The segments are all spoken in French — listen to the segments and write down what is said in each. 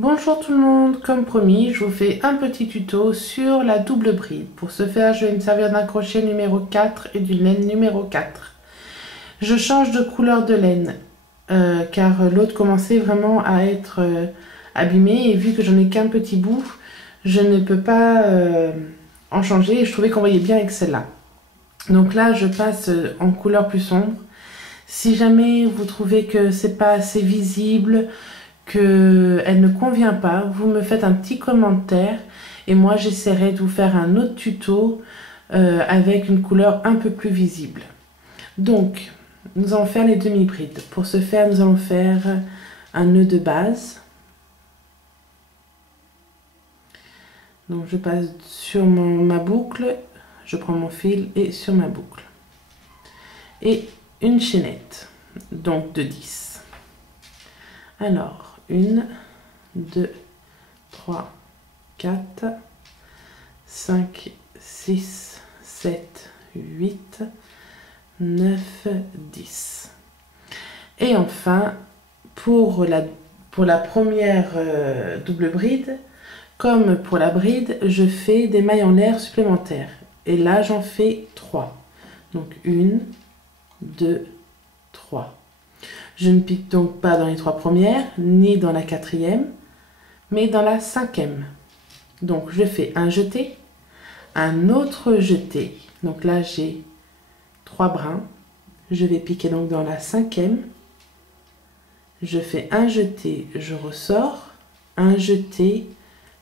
Bonjour tout le monde, comme promis, je vous fais un petit tuto sur la double bride. Pour ce faire, je vais me servir d'un crochet numéro 4 et d'une laine numéro 4. Je change de couleur de laine car l'autre commençait vraiment à être abîmée et vu que j'en ai qu'un petit bout, je ne peux pas en changer et je trouvais qu'on voyait bien avec celle-là. Donc là, je passe en couleur plus sombre. Si jamais vous trouvez que c'est pas assez visible, qu'elle ne convient pas, vous me faites un petit commentaire et moi j'essaierai de vous faire un autre tuto avec une couleur un peu plus visible. Donc, nous allons faire les demi-brides. Pour ce faire, nous allons faire un nœud de base. Donc, je passe sur ma boucle, je prends mon fil et sur ma boucle. Et une chaînette, donc de 10. Alors, 1, 2, 3, 4, 5, 6, 7, 8, 9, 10. Et enfin, pour la première double bride, comme pour la bride, je fais des mailles en l'air supplémentaires. Et là, j'en fais 3. Donc 1, 2, 3. Je ne pique donc pas dans les 3 premières, ni dans la 4e, mais dans la 5e. Donc je fais un jeté, un autre jeté. Donc là j'ai 3 brins. Je vais piquer donc dans la 5e. Je fais un jeté, je ressors, un jeté,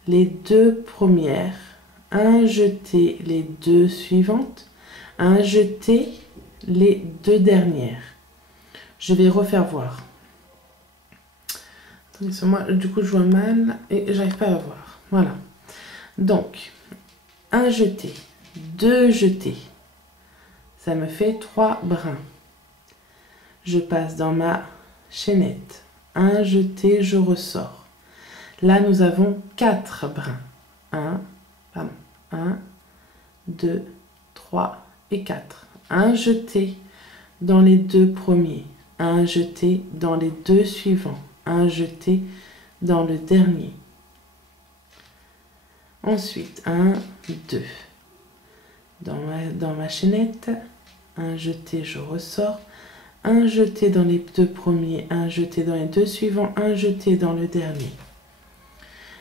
les 2 premières, un jeté, les 2 suivantes, un jeté, les 2 dernières. Je vais refaire voir. Attendez, sur moi, du coup, je vois mal et j'arrive pas à voir. Voilà. Donc, un jeté, 2 jetés. Ça me fait 3 brins. Je passe dans ma chaînette. Un jeté, je ressors. Là, nous avons 4 brins. 1, 2, 3 et 4. Un jeté dans les 2 premiers. Un jeté dans les 2 suivants, un jeté dans le dernier. Ensuite, 1, 2. Dans ma chaînette, un jeté, je ressors, un jeté dans les 2 premiers, un jeté dans les 2 suivants, un jeté dans le dernier.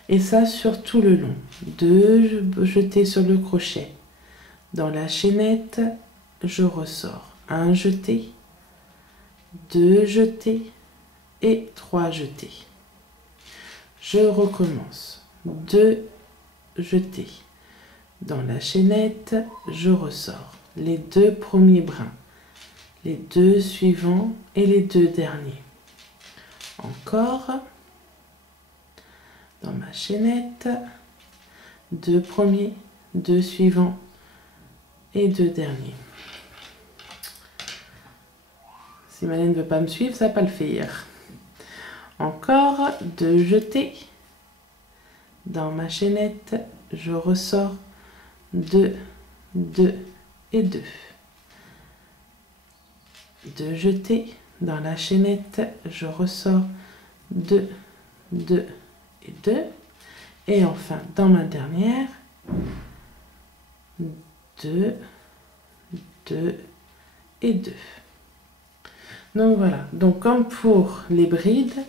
Et ça sur tout le long. 2 jetés sur le crochet. Dans la chaînette, je ressors. Un jeté, 2 jetés et 3 jetés. Je recommence. 2 jetés. Dans la chaînette, je ressors. Les 2 premiers brins, les 2 suivants et les 2 derniers. Encore. Dans ma chaînette, 2 premiers, 2 suivants et 2 derniers. Si Malène ne veut pas me suivre, ça ne va pas le faire. Encore 2 jetés. Dans ma chaînette, je ressors 2, 2 et 2. 2 jetés. Dans la chaînette, je ressors 2, 2 et 2. Et enfin, dans ma dernière, 2, 2 et 2. Donc voilà, donc comme pour les brides,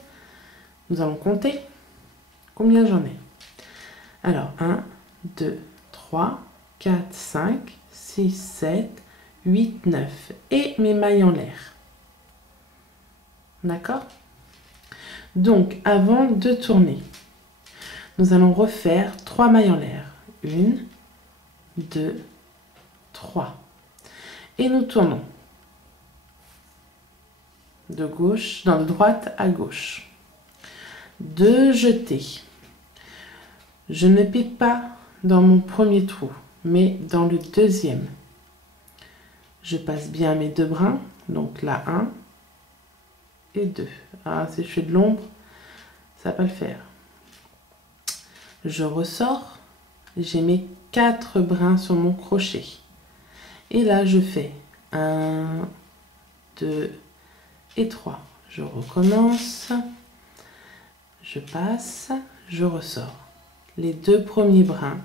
nous allons compter combien j'en ai. Alors 1, 2, 3, 4, 5, 6, 7, 8, 9 et mes mailles en l'air. D'accord? Donc avant de tourner, nous allons refaire 3 mailles en l'air. 1, 2, 3. Et nous tournons. De droite à gauche. 2 jetés. Je ne pique pas dans mon premier trou, mais dans le deuxième. Je passe bien mes 2 brins, donc là 1 et 2. Ah, si je fais de l'ombre, ça va pas le faire. Je ressors, j'ai mes 4 brins sur mon crochet. Et là, je fais 1, 2 et 3. Je recommence. je passe, je ressors. Les 2 premiers brins,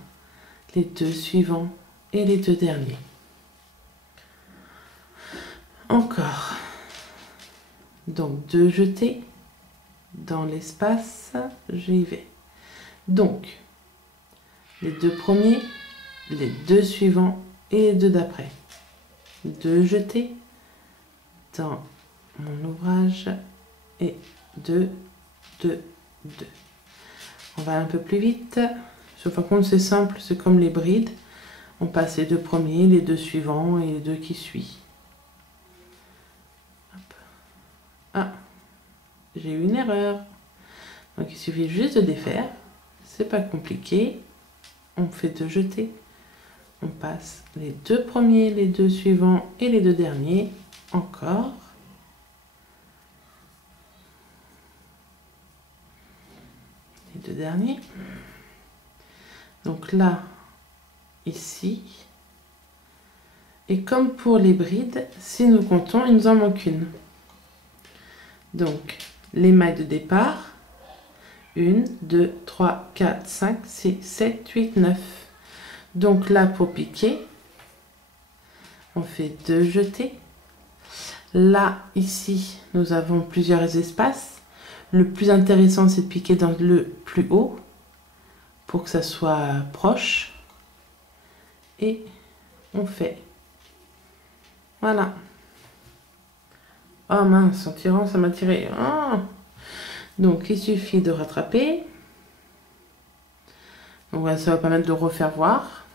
les 2 suivants et les 2 derniers. Encore. Donc 2 jetés dans l'espace, j'y vais. Donc les 2 premiers, les 2 suivants et les 2 d'après. 2 jetés dans mon ouvrage et 2, 2, 2. On va un peu plus vite. Par contre, c'est simple, c'est comme les brides. On passe les 2 premiers, les 2 suivants et les 2 qui suivent. Hop. Ah, j'ai eu une erreur. Donc il suffit juste de défaire. C'est pas compliqué. On fait 2 jetés. On passe les 2 premiers, les 2 suivants et les 2 derniers. Encore. Les 2 derniers. Donc là, ici. Et comme pour les brides, si nous comptons, il nous en manque une. Donc, les mailles de départ. 1, 2, 3, 4, 5, 6, 7, 8, 9. Donc là, pour piquer, on fait 2 jetés. Là, ici, nous avons plusieurs espaces. Le plus intéressant, c'est de piquer dans le plus haut pour que ça soit proche. Et on fait. Voilà. Oh mince, en tirant, ça m'a tiré. Oh. Donc, il suffit de rattraper. Donc, voilà, ça va permettre de refaire voir.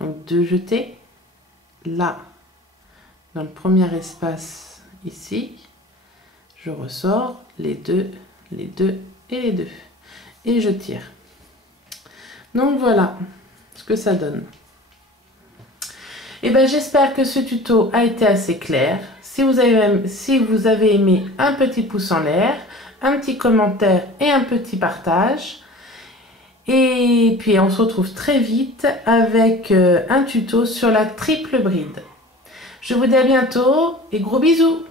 Donc, 2 jetés. Là, dans le premier espace, ici, je ressors les 2 et les 2. Et je tire. Donc, voilà ce que ça donne. Et ben, j'espère que ce tuto a été assez clair. Si vous avez aimé, un petit pouce en l'air, un petit commentaire et un petit partage. Et puis on se retrouve très vite avec un tuto sur la triple bride. Je vous dis à bientôt et gros bisous!